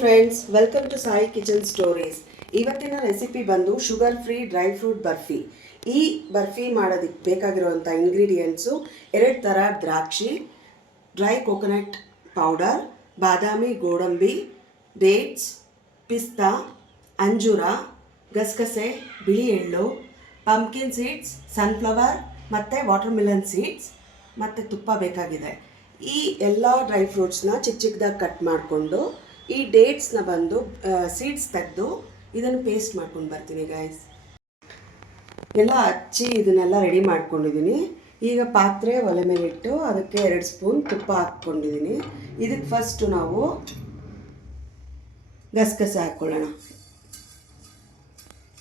Friends welcome to Sai kitchen stories ಇವತ್ತಿನ recipe ಬಂದು sugar free dry fruit barfi. ಈ ಬರ್ಫಿ ಮಾಡೋದಕ್ಕೆ ಬೇಕಾಗಿರುವಂಥ ಇಂಗ್ರೀಡಿಯೆಂಟ್ಸು ಎರಡು ಥರ ದ್ರಾಕ್ಷಿ ಡ್ರೈ ಕೋಕೋನಟ್ ಪೌಡರ್ ಬಾದಾಮಿ, ಗೋಡಂಬಿ ಡೇಟ್ಸ್ ಪಿಸ್ತಾ, ಅಂಜೂರ, ಗಸಗಸೆ, ಬಿಳಿ ಎಳ್ಳು ಪಂಪ್ಕಿನ್ ಸೀಡ್ಸ್ ಸನ್ಫ್ಲವರ್ ಮತ್ತು ವಾಟರ್ ಮಿಲನ್ ಸೀಡ್ಸ್ ಮತ್ತು ತುಪ್ಪ ಬೇಕಾಗಿದೆ. ಈ ಎಲ್ಲ ಡ್ರೈ ಫ್ರೂಟ್ಸ್ನ ಚಿಕ್ಕ ಚಿಕ್ಕದಾಗಿ ಕಟ್ ಮಾಡಿಕೊಂಡು ಈ ಡೇಟ್ಸ್ನ ಬಂದು ಸೀಡ್ಸ್ ತೆಗೆದು ಇದನ್ನು ಪೇಸ್ಟ್ ಮಾಡ್ಕೊಂಡು ಬರ್ತೀನಿ ಗಾಯ್ಸ್ ಎಲ್ಲ ಹಚ್ಚಿ ಇದನ್ನೆಲ್ಲ ರೆಡಿ ಮಾಡ್ಕೊಂಡಿದ್ದೀನಿ ಈಗ ಪಾತ್ರೆ ಒಲೆ ಮೇಲಿಟ್ಟು ಅದಕ್ಕೆ ಎರಡು ಸ್ಪೂನ್ ತುಪ್ಪ ಹಾಕ್ಕೊಂಡಿದ್ದೀನಿ ಇದಕ್ಕೆ ಫಸ್ಟು ನಾವು ಗಸಗಸೆ ಹಾಕ್ಕೊಳ್ಳೋಣ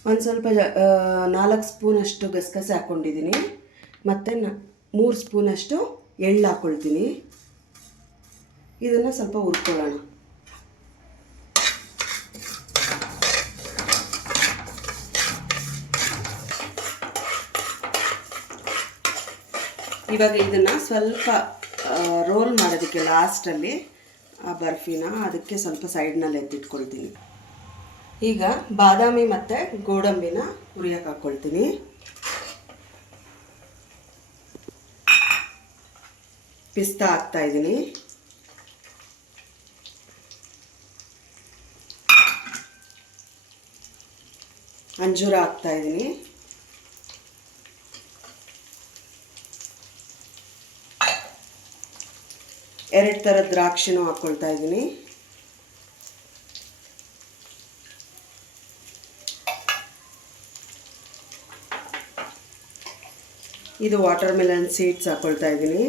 ಒಂದು ಸ್ವಲ್ಪ ನಾಲ್ಕು ಸ್ಪೂನಷ್ಟು ಗಸಗಸೆ ಹಾಕ್ಕೊಂಡಿದ್ದೀನಿ ಮತ್ತು ನ, ಮೂರು ಸ್ಪೂನಷ್ಟು ಎಳ್ಳು ಹಾಕ್ಕೊಳ್ತೀನಿ ಇದನ್ನು ಸ್ವಲ್ಪ ಹುರ್ಕೊಳ್ಳೋಣ. ಇವಾಗ ಇದನ್ನು ಸ್ವಲ್ಪ ರೋಲ್ ಮಾಡೋದಕ್ಕೆ ಲಾಸ್ಟಲ್ಲಿ ಆ ಬರ್ಫಿನ ಅದಕ್ಕೆ ಸ್ವಲ್ಪ ಸೈಡ್ನಲ್ಲಿ ಎತ್ತಿಟ್ಕೊಳ್ತೀನಿ. ಈಗ ಬಾದಾಮಿ ಮತ್ತು ಗೋಡಂಬಿನ ಹುರಿಯೋಕೆ ಹಾಕ್ಕೊಳ್ತೀನಿ ಪಿಸ್ತಾ ಹಾಕ್ತಾ ಇದ್ದೀನಿ ಅಂಜೂರ ಹಾಕ್ತಾ ಇದ್ದೀನಿ ಎರಡು ಥರ ದ್ರಾಕ್ಷಿನೂ ಹಾಕ್ಕೊಳ್ತಾ ಇದ್ದೀನಿ. ಇದು ವಾಟರ್ ಮೆಲನ್ ಸೀಡ್ಸ್ ಹಾಕ್ಕೊಳ್ತಾ ಇದ್ದೀನಿ.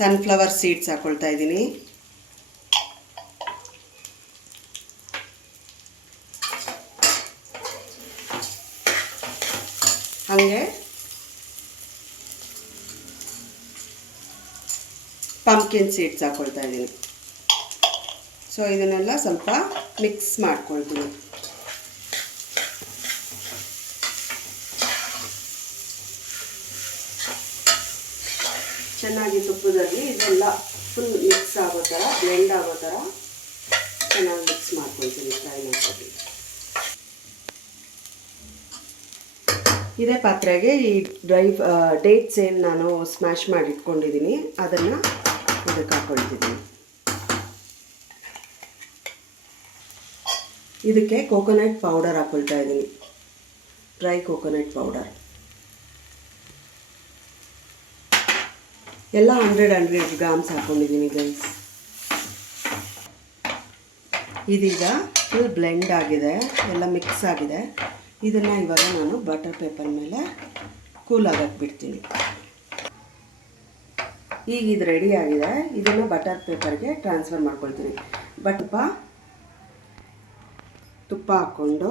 ಸನ್ಫ್ಲವರ್ ಸೀಡ್ಸ್ ಹಾಕ್ಕೊಳ್ತಾ ಇದ್ದೀನಿ. ಹಾಗೆ. ಪಂಪ್ಕಿನ್ ಸೀಡ್ಸ್ ಹಾಕ್ಕೊಳ್ತಾ ಇದ್ದೀನಿ. ಸೊ ಇದನ್ನೆಲ್ಲ ಸ್ವಲ್ಪ ಮಿಕ್ಸ್ ಮಾಡ್ಕೊಳ್ತೀನಿ. ಚೆನ್ನಾಗಿ ತುಪ್ಪದಲ್ಲಿ ಇದೆಲ್ಲ ಫುಲ್ ಮಿಕ್ಸ್ ಆಗೋ ಥರ ಬ್ಲೆಂಡ್ ಆಗೋ ಥರ ಚೆನ್ನಾಗಿ ಮಿಕ್ಸ್ ಮಾಡ್ಕೊಳ್ತೀನಿ ಫ್ರೈ ಮಾಡ್ಕೊಳ್ತೀನಿ. ಇದೇ ಪಾತ್ರೆಗೆ ಈ ಡ್ರೈ ಡೇಟ್ಸ್ ಏನು ನಾನು ಸ್ಮ್ಯಾಶ್ ಮಾಡಿ ಇಟ್ಕೊಂಡಿದ್ದೀನಿ ಅದನ್ನು ಇದಕ್ಕೆ ಹಾಕ್ಕೊಳ್ತಿದ್ದೀನಿ ಇದಕ್ಕೆ ಕೋಕೋನಟ್ ಪೌಡರ್ ಹಾಕ್ಕೊಳ್ತಾ ಇದ್ದೀನಿ ಡ್ರೈ ಕೋಕೋನಟ್ ಪೌಡರ್ ಎಲ್ಲ ಹಂಡ್ರೆಡ್ ಹಂಡ್ರೆಡ್ ಗ್ರಾಮ್ಸ್ ಹಾಕ್ಕೊಂಡಿದ್ದೀನಿ ಗೈಸ್ ಇದೀಗ ಫುಲ್ ಬ್ಲೆಂಡ್ ಆಗಿದೆ, ಎಲ್ಲ ಮಿಕ್ಸ್ ಆಗಿದೆ. ಇದನ್ನು ಇವಾಗ ನಾನು ಬಟರ್ ಪೇಪರ್ ಮೇಲೆ ಕೂಲ್ ಆಗಕ್ಕೆ ಬಿಡ್ತೀನಿ. ಈಗ ಇದು ರೆಡಿ ಆಗಿದೆ. ಇದನ್ನು ಬಟರ್ ಪೇಪರ್ಗೆ ಟ್ರಾನ್ಸ್ಫರ್ ಮಾಡ್ಕೊಳ್ತೀನಿ. ಬಟ್ ತುಪ್ಪ ತುಪ್ಪ ಹಾಕ್ಕೊಂಡು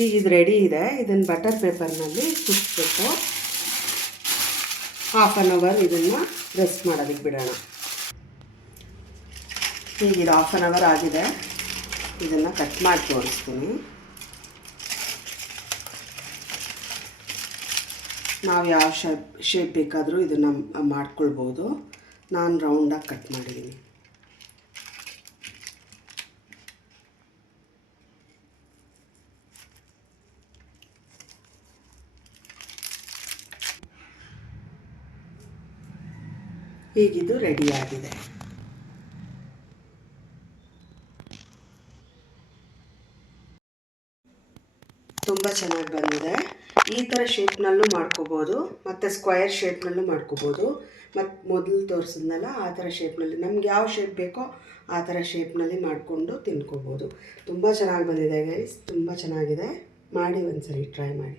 ಈಗ ಇದು ರೆಡಿ ಇದೆ. ಇದನ್ನು ಬಟರ್ ಪೇಪರ್ನಲ್ಲಿ ಸುತ್ತಬಿಟ್ಟು ಹಾಫ್ ಆನ್ ಅವರ್ ಇದನ್ನು ರೆಸ್ಟ್ ಮಾಡೋದಕ್ಕೆ ಬಿಡೋಣ. ಈಗ ಇದು ಹಾಫ್ ಆನ್ ಅವರ್ ಆಗಿದೆ. ಇದನ್ನು ಕಟ್ ಮಾಡಿ ತೋರಿಸ್ತೀನಿ. ನಾವು ಯಾವ ಶೇಪ್ ಶೇಪ್ ಬೇಕಾದರೂ ಇದನ್ನು ಮಾಡ್ಕೊಳ್ಬೋದು. ನಾನು ರೌಂಡಾಗಿ ಕಟ್ ಮಾಡಿದ್ದೀನಿ ಹೀಗಿದು ರೆಡಿಯಾಗಿದೆ. ತುಂಬ ಚೆನ್ನಾಗಿ ಬಂದಿದೆ. ಈ ಥರ ಶೇಪ್ನಲ್ಲೂ ಮಾಡ್ಕೋಬೋದು, ಮತ್ತು ಸ್ಕ್ವಯರ್ ಶೇಪ್ನಲ್ಲೂ ಮಾಡ್ಕೋಬೋದು. ಮತ್ತು ಮೊದಲು ತೋರಿಸಿದ್ನಲ್ಲ, ಆ ಥರ ಶೇಪ್ನಲ್ಲಿ ನಮ್ಗೆ ಯಾವ ಶೇಪ್ ಬೇಕೋ ಆ ಥರ ಶೇಪ್ನಲ್ಲಿ ಮಾಡಿಕೊಂಡು ತಿನ್ಕೋಬೋದು. ತುಂಬ ಚೆನ್ನಾಗಿ ಬಂದಿದೆ ಗೈಸ್ ತುಂಬ ಚೆನ್ನಾಗಿದೆ. ಮಾಡಿ ಒಂದ್ಸರಿ ಟ್ರೈ ಮಾಡಿ.